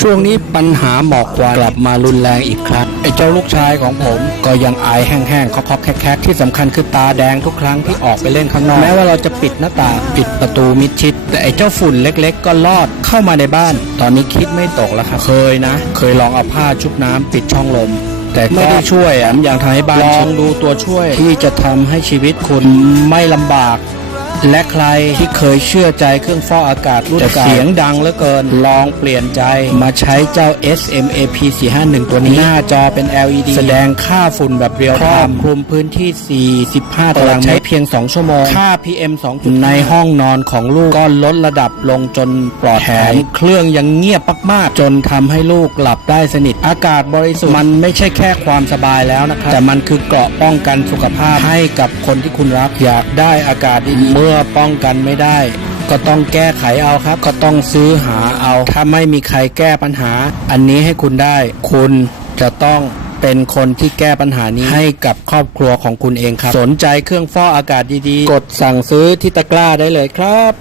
ช่วงนี้ปัญหาหมอกควันกลับมารุนแรงอีกครั้งไอ้เจ้าลูกชายของผมก็ยังอายแห้งๆคอกๆแคกๆที่สำคัญคือตาแดงทุกครั้งที่ออกไปเล่นข้างนอกแม้ว่าเราจะปิดหน้าต่างปิดประตูมิดชิด แต่ไอ้เจ้าฝุ่นเล็ก ๆ ก็ลอดเข้ามาในบ้าน ตอนนี้คิดไม่ตกแล้วครับเคยนะ เคยลองเอาผ้าชุบน้ำปิดช่องลมแต่ไม่ได้ช่วยอะอย่างทำให้บ้านลองดูตัวช่วยที่จะทำให้ชีวิตคุณไม่ลำบาก และใครที่เคยเชื่อใจเครื่องฟอกอากาศรุ่นเก่าเสียงดังเหลือเกิน ลองเปลี่ยนใจมาใช้เจ้า SMAP 451 ตัวนี้ หน้าจอเป็น LED แสดงค่าฝุ่นแบบเรียลไทม์คลุมพื้นที่ 45 ตารางเมตรใช้เพียง 2 ชั่วโมง ค่า PM 2.0ในห้องนอนของลูกก็ลดระดับลงจนปลอดภัยเครื่องยังเงียบมากๆ จนทำให้ลูกหลับได้สนิท อากาศบริสุทธิ์มันไม่ใช่แค่ความสบายแล้วนะครับแต่มันคือเกราะป้องกันสุขภาพให้กับคนที่คุณรักอยากได้อากาศดีๆเมื่อป้องกันไม่ได้ ก็ต้องแก้ไขเอาครับ ก็ต้องซื้อหาเอา ถ้าไม่มีใครแก้ปัญหา อันนี้ให้คุณได้ คุณจะต้องเป็นคนที่แก้ปัญหานี้ให้กับครอบครัวของคุณเองครับ สนใจเครื่องฟอกอากาศดีๆ กดสั่งซื้อที่ตะกร้าได้เลยครับ